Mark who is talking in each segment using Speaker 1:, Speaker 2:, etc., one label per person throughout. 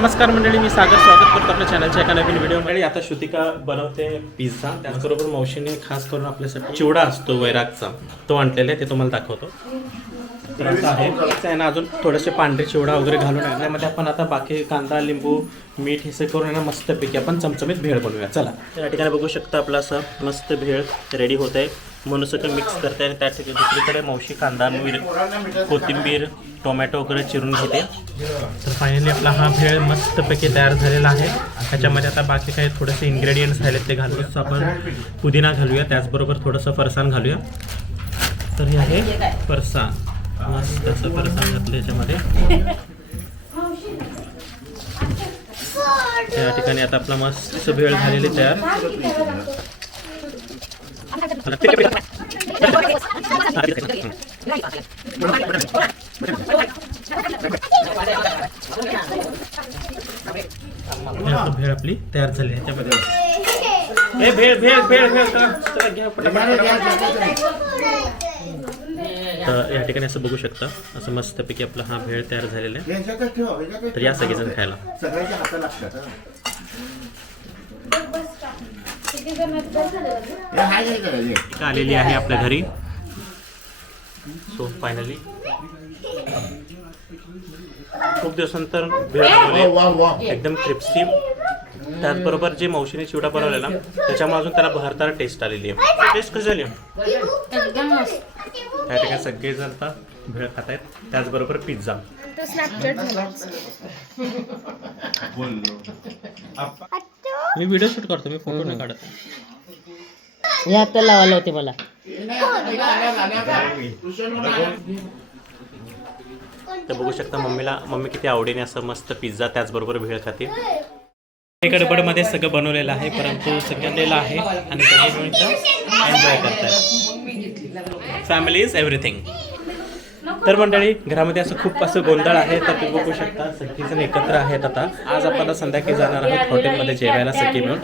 Speaker 1: नमस्कार मंडळी मी सागर स्वागत करतो आपल्या चॅनलच्या एका नवीन व्हिडिओ मंडळी आता श्रुतिका बनवते पिझ्झा त्याचबरोबर मावशीने खास करून आपल्यासाठी चिवडा असतो वैरागचा तो आणलेला आहे ते तुम्हाला दाखवतो. तर असं आहे आहे ना अजून थोडेसे पांढरे चिवडा वगैरे घालून त्यामध्ये आपण आता बाकी कांदा लिंबू मीठ हे सगळं करून मस्तपैकी आपण चमचमीत भेळ बनवूया. चला. या ठिकाणी बघू शकता आपलं असं मस्त भेळ रेडी होत आहे. म्हणून सगळं मिक्स करते आणि त्या ठिकाणी दुसरीकडे मावशी कांदा मिर कोथिंबीर टोमॅटो वगैरे चिरून घेते. तर फायनली आपला हा भेळ मस्तपैकी तयार झालेला आहे. त्याच्यामध्ये आता बाकी काही थोडेसे इन्ग्रेडियंट्स राहिले ते जसं आपण पुदिना घालूया. त्याचबरोबर थोडंसं फरसाण घालूया. तर हे आहे फरसाण. मस्त असं फरसाण घातलं याच्यामध्ये. त्या ठिकाणी आता आपला मस्त भेळ झालेली तयार. आता भेळ? आपली तयार झाली आहे त्यामध्ये. हे भेळ भेळ भेळ भेळ घ्या. तर या ठिकाणी असं बघू शकता. असं मस्तपैकी आपला हा भेळ तयार झालेला आहे. तर या सगळेजण खायला.
Speaker 2: हं. हे
Speaker 1: आलेली आहे आपल्या घरी. सो फायनली खूप दिवसानंतर भेळ बनवली.
Speaker 2: वा वा
Speaker 1: एकदम क्रिप्सी त्याचबरोबर जे मौशीने चिवडा बनवलेला त्याच्यामुळे अजून त्याला भरताना टेस्ट आलेली आहे. टेस्ट कशी झाली?
Speaker 3: एकदम मस्त.
Speaker 1: त्या ठिकाणी सगळेजण आता भेळ खात आहेत त्याचबरोबर पिझ्झा
Speaker 3: तो स्नॅपचॅट झाला.
Speaker 1: मी व्हिडिओ शूट करतो मी फोटो नाही काढत.
Speaker 4: हे आता लावायला होते मला.
Speaker 1: तर बघू शकता मम्मीला मम्मी किती आवडीने असं मस्त पिझ्झा त्याचबरोबर भेळ खाते हे गडबडमध्ये सगळं बनवलेलं आहे परंतु सगळं आहे आणि सगळे मिळून एन्जॉय करतात फॅमिली इज एव्हरीथिंग तर मंडळी घरामध्ये असं खूप असं गोंधळ आहे तर तुम्ही बघू शकता सगळेजण एकत्र आहेत आता. आज आपण संध्याकाळी जाणार आहोत हॉटेलमध्ये जेवायला सगळी मिळून.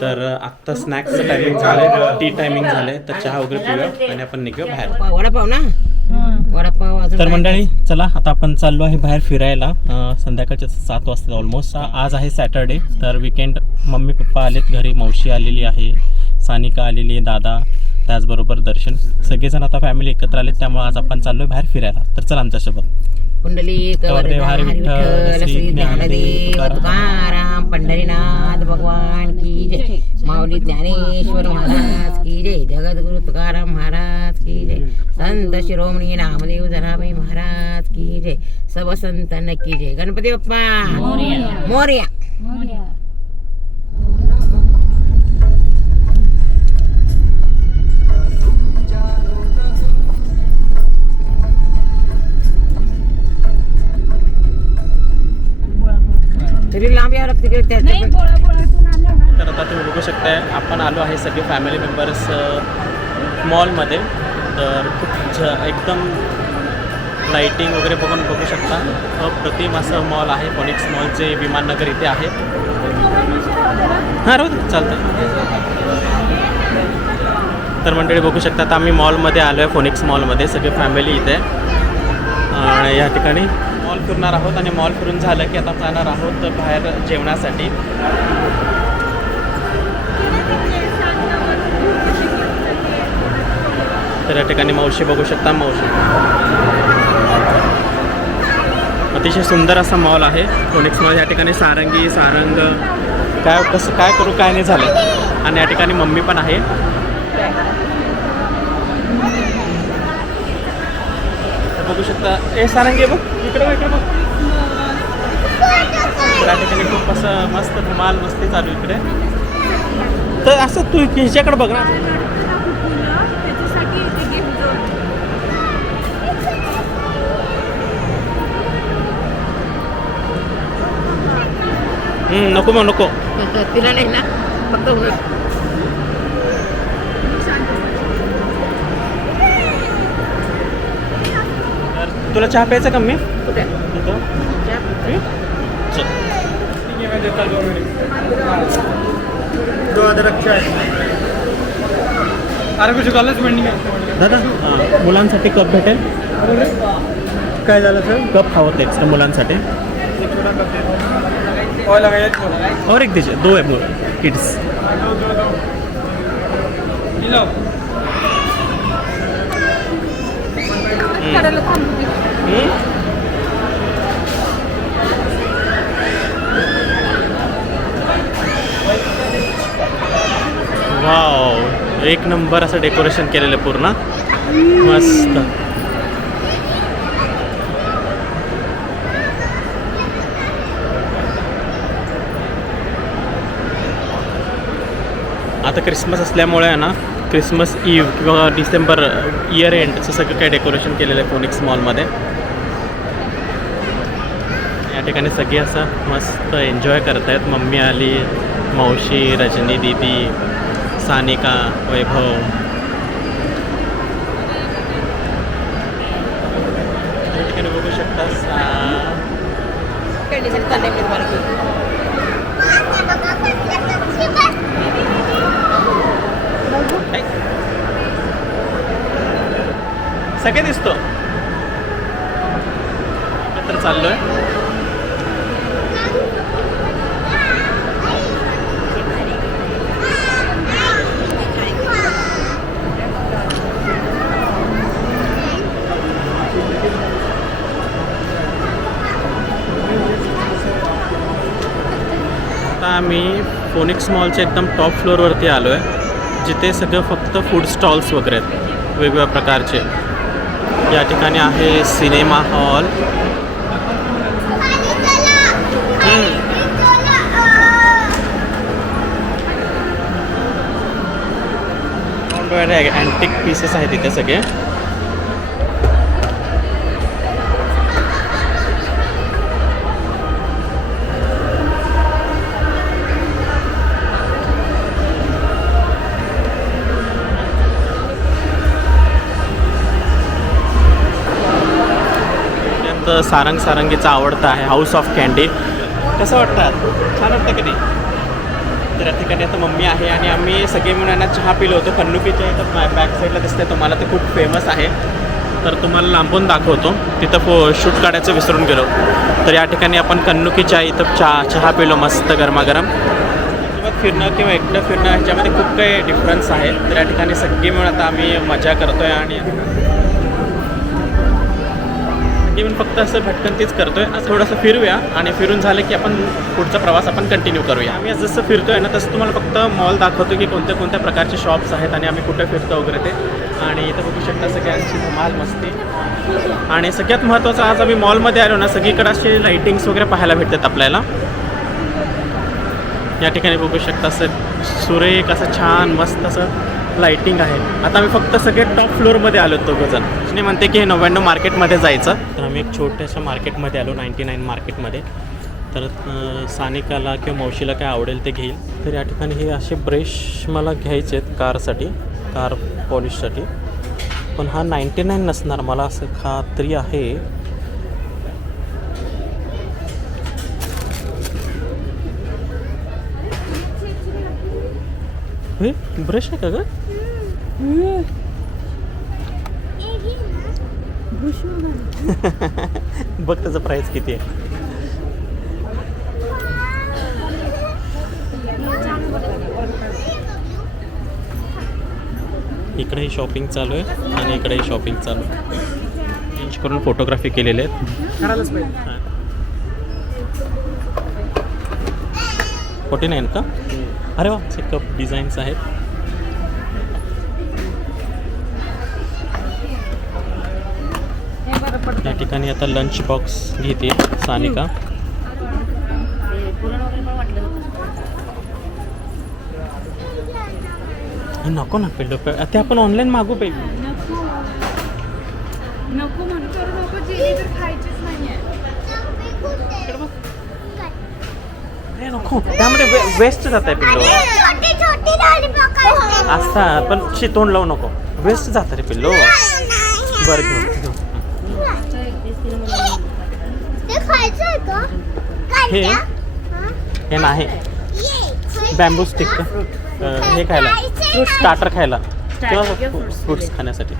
Speaker 1: तर आत्ता स्नॅक्सचं टायमिंग झालं टी टायमिंग झालंय तर चहा वगैरे पिऊया आणि आपण निघूया बाहेर.
Speaker 4: वडापाव ना?
Speaker 1: तर? मंडळी चला आता आपण चाललो आहे बाहेर फिरायला. अं, संध्याकाळचे सात वाजता ऑलमोस्ट आज आहे सॅटर्डे तर विकेंड मम्मी पप्पा आलेत घरी मावशी आलेली आहे. सानिका आलेली दादा त्याचबरोबर दर्शन सगळेजण आता फॅमिली एकत्र आलेत त्यामुळे आज आपण चाललोय बाहेर फिरायला. तर चला आमच्यासोबत.
Speaker 4: तुकाराम. पंढरीनाथ भगवान की जय. माऊली ज्ञानेश्वर महाराज की जय. जगद्गुरु तुकाराम महाराज की जय. संत शिरोमणी नामदेव जनाबाई महाराज की जय. सब संतन की जय. गणपती बाप्पा मोर्या. लांब
Speaker 1: तर आता तुम्ही बघू शकताय आपण आलो आहे सगळे फॅमिली मेंबर्स मॉलमध्ये तर खूप एकदम लाईटिंग वगैरे बघून बघू शकता. अप्रतिम असं मॉल आहे फोनिक्स मॉल जे विमाननगर इथे आहे. हां राहू चालतं तर मंडळी बघू शकता आता आम्ही मॉलमध्ये आलो आहे फोनिक्स मॉलमध्ये सगळे फॅमिली इथे. आणि या ठिकाणी फिरणार आहोत आणि मॉल फिरून झालं की आता जाणार आहोत बाहेर जेवणासाठी. तर या ठिकाणी मावशी बघू शकता मावशी. अतिशय सुंदर असा मॉल आहे. फोनिक्स मॉल या ठिकाणी सारंगी सारंग. काय कसं काय करू काय नाही झालं. आणि या ठिकाणी मम्मी पण आहे तर बघू शकता. ए सारंगी बघ. इकडे इकडं बघ. ठिकाणी खूप असं मस्त धमाल मस्ती चालू आहे इकडे. तर असं तू हिच्याकडे बघ ना. नको मग नको.
Speaker 4: तिला नाही ना फक्त
Speaker 1: तुला चहा प्यायचा का मी. दादा मुलांसाठी कप भेटेल?
Speaker 5: काय झालं सर
Speaker 1: कप हवं एक्स्ट्रा मुलांसाठी. और एक दीजिए दो है किड्स
Speaker 3: करायला थांबू दे.
Speaker 1: वाव एक नंबर असं डेकोरेशन केलेलं आहे पूर्ण. मस्त. आता क्रिसमस असल्यामुळे आहे ना क्रिसमस ईव्ह किंवा डिसेंबर इयर एंडचं सगळं काही डेकोरेशन केलेलं आहे फोनिक्स मॉलमध्ये या ठिकाणी सगळे असं मस्त एन्जॉय करत आहेत मम्मी आली मावशी रजनी दीदी सानिका वैभव. या ठिकाणी बघू शकता सगळे दिसतो. तर चाललोय. आता आम्ही फोनिक्स मॉलच्या एकदम टॉप फ्लोअरवरती आलो आहे जिथे सगळं फक्त फूड स्टॉल्स वगैरे आहेत वेगवेगळ्या प्रकारचे. या ठिकाणी आहे सिनेमा हॉल. अँटिक पीसेस आहेत इथे सगळे. अत्यंत सारंग सारंगीचा आवडता आहे हाऊस ऑफ कॅन्डी कसं वाटतं छान वाटतं कधी तर या ठिकाणी आता मम्मी आहे आणि आम्ही सगळे मिळून यांना चहा पिलो होतो. कन्नुकीच्या इथं बॅक साईडला दिसते तुम्हाला ते खूप फेमस आहे. तर तुम्हाला लांबून दाखवतो. तिथं फो शूट काढायचं विसरून गेलो. तर या ठिकाणी आपण कन्नुकीच्या इथं चहा चहा पिलो मस्त गरमागरम. सोबत फिरणं किंवा एकटं फिरणं ह्याच्यामध्ये खूप काही डिफरन्स आहे. तर या ठिकाणी सगळे मिळून आता आम्ही मजा करतो आहे आणि इवन फक्त असं भटकन तीच करतोय. आज थोडंसं फिरूया आणि फिरून झालं की आपण पुढचा प्रवास आपण कंटिन्यू करूया. आम्ही जसं फिरतोय ना तसं तुम्हाला फक्त मॉल दाखवतो की कोणत्या कोणत्या प्रकारचे शॉप्स आहेत आणि आम्ही कुठे फिरतो वगैरे ते. आणि इथं बघू शकता सगळ्यांची धमाल मस्ती. आणि सगळ्यात महत्त्वाचं आज आम्ही मॉलमध्ये आलो ना सगळीकडे असे लाईटिंग्स वगैरे पाहायला भेटतात आपल्याला. या ठिकाणी बघू शकता असं सुरेख असं छान मस्त असं लाईटिंग आहे. आता आम्ही फक्त सगळे टॉप फ्लोअरमध्ये आलो तो जण मी म्हणते की हे नव्याण्णव मार्केटमध्ये जायचं. तर आम्ही एक छोट्याशा मार्केटमध्ये आलो नाईन्टी नाईन मार्केटमध्ये. तर सानिकाला किंवा मावशीला काय आवडेल ते घेईल. तर या ठिकाणी हे असे ब्रश मला घ्यायचे आहेत कारसाठी कार पॉलिशसाठी पण हा नाईन्टी नाईन नसणार मला असं खात्री आहे. हे ब्रश आहे का ग? बघ त्याचं प्राईस किती आहे. इकडेही शॉपिंग चालू आहे आणि इकडेही शॉपिंग चालू आहे. चेंज करून फोटोग्राफी केलेले आहेत. फोर्टी नाईन का? अरे वा कप डिझाईन्स आहेत या ठिकाणी आता लंच बॉक्स घेते सानिका. नको ना पिल्लो ते आपण ऑनलाईन मागू पाहिजे
Speaker 3: नको नको म्हणून करू नको जेली तर खायचीच नाहीये.
Speaker 1: अरे नको. त्यामध्ये वे वेस्ट जात आहे पिल्लो असतात पण शी तोंड लावू नको. वेस्ट जात रे पिल्लो बरं घेऊ घेऊ
Speaker 3: ते खायचं का
Speaker 1: हे. हे नाही. बॅम्बू स्टिक हे खायला. स्टार्टर खायला. किंवा फ्रुट्स खाण्यासाठी.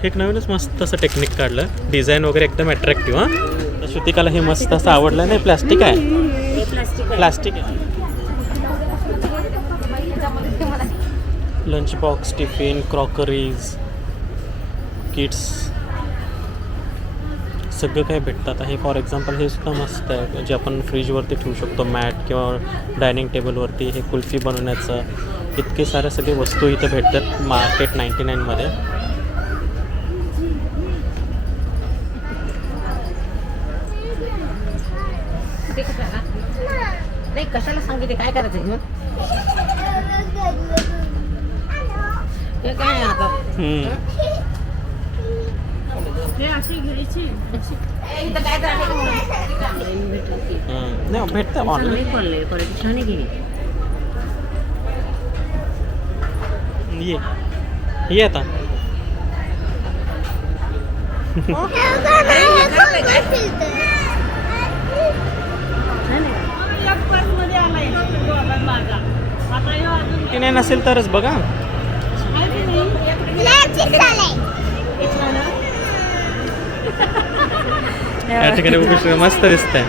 Speaker 1: हे एक नवीनच मस्त असं टेक्निक काढलं. डिझाईन वगैरे एकदम अट्रॅक्टिव्ह हां. तर श्रुतिकाला हे मस्त असं आवडलं. नाही प्लॅस्टिक आहे. प्लास्टिक आहे. Lunch box tiffin crockeries kits सगळं काही भेटतं आता हे फॉर एक्झाम्पल हे सुद्धा मस्त आहे. जे आपण फ्रीजवरती ठेवू शकतो मॅट किंवा डायनिंग टेबलवरती हे कुल्फी बनवण्याचं. इतके सारे सगळे वस्तू इथे भेटतात मार्केट नाईन्टी नाईनमध्ये
Speaker 4: नाही कशाला सांगितले? काय करायचं हे काय आता
Speaker 1: हम्म.
Speaker 3: हे अशी घ्यायची
Speaker 4: ए, इथं काय करायचं
Speaker 1: हम्म. नाही भेटतं ऑनलाईन
Speaker 4: चांगली पडले क्वालिटी छान आहे की
Speaker 1: ये. ये आता. नसेल तरच बघा. या ठिकाणी मस्त दिसतंय.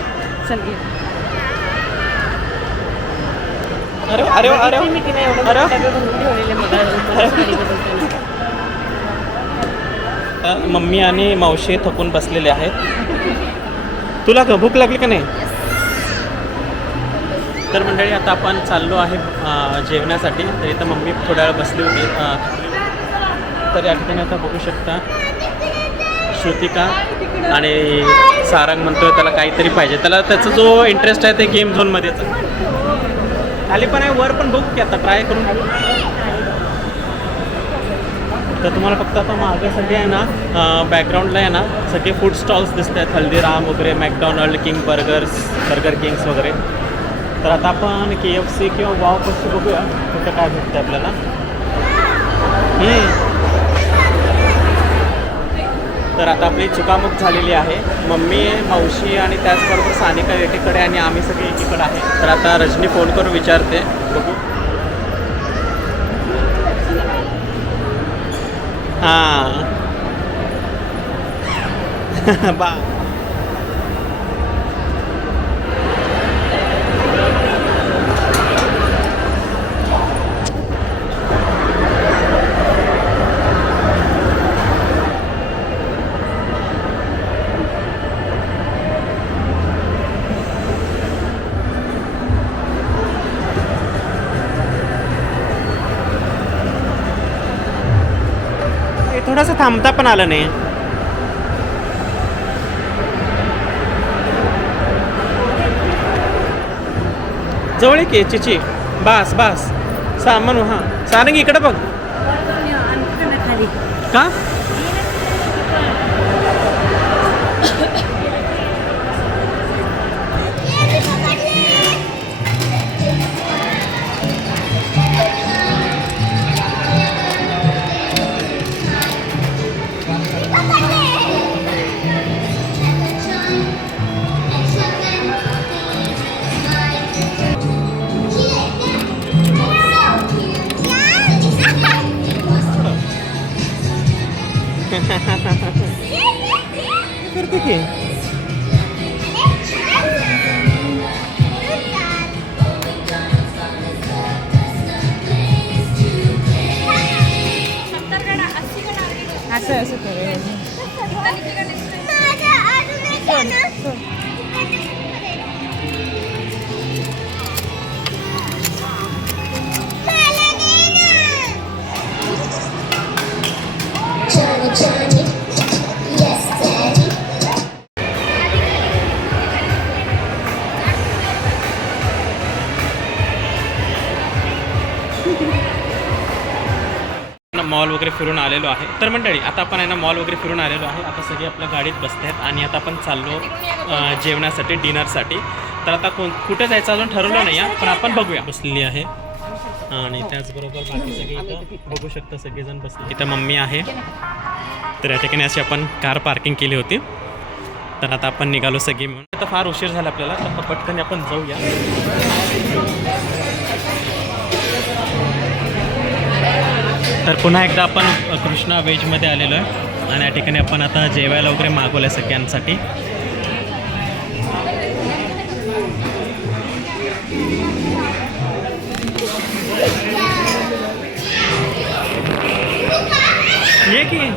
Speaker 3: चल घे.
Speaker 1: अरे अरे अरे
Speaker 4: मी तिने एवढं
Speaker 1: अरे.
Speaker 4: भरून ठेवलेले
Speaker 1: मम्मी आणि मावशी थकून बसलेले आहेत. तुला का भूक लागली का नाही? तर मंडळी आता आपण चाललो आहे अं, जेवणासाठी. तर इथं मम्मी थोड्या वेळ बसली होती अं, तर या ठिकाणी आता बघू शकता. श्रुतिका आणि सारंग म्हणतोय त्याला काहीतरी पाहिजे. त्याला त्याचा जो इंटरेस्ट आहे ते गेम झोनमध्येच खाली पण आहे वर पण बघू की आता ट्राय करून. बघू तर तुम्हाला फक्त आता मागे सगळे आहे ना बॅकग्राऊंडला आहे ना सगळे फूड स्टॉल्स दिसत आहेत. हल्दीराम वगैरे McDonald king burgers burger kings वगैरे. तर आता आपण के एफ सी किंवा वाव बघूया कुठं काय भेटतं आपल्याला. तर आता आपली चुकामुक झालेली आहे. मम्मी मावशी आणि त्याचबरोबर सानिका एकीकडे आणि आम्ही सगळे एकीकडे आहे. तर आता रजनी फोन करून विचारते. बघू. हां. बा. थोडंसं थांबता पण आलं नाही. जवळ की चिची. बास बास. सामान हां सारंग इकडे बघ. का? मॉल वगैरे फिरून आलेलो आहे. तर मंडळी आता आपण आहे ना मॉल वगैरे फिरून आलेलो आहे. आता सगळे आपल्या गाडीत बसत आहेत आणि आता आपण चाललो जेवणासाठी डिनरसाठी. तर आता कोण कुठे जायचं अजून ठरवलं नाही आहे पण आपण बघूया. बसलेली आहे. आणि त्याचबरोबर बाकी सगळे इथं बघू शकता सगळेजण बसले इथं मम्मी आहे. तर या ठिकाणी अशी आपण कार पार्किंग केली होती. तर आता आपण निघालो सगळी मिळून. आता फार उशीर झाला आपल्याला तर पटकन आपण जाऊया. तर पुन्हा एकदा आपण कृष्णा वेजमध्ये आलेलो आहे. आणि या ठिकाणी आपण आता जेवायला वगैरे मागवलं आहे सगळ्यांसाठी. ये की?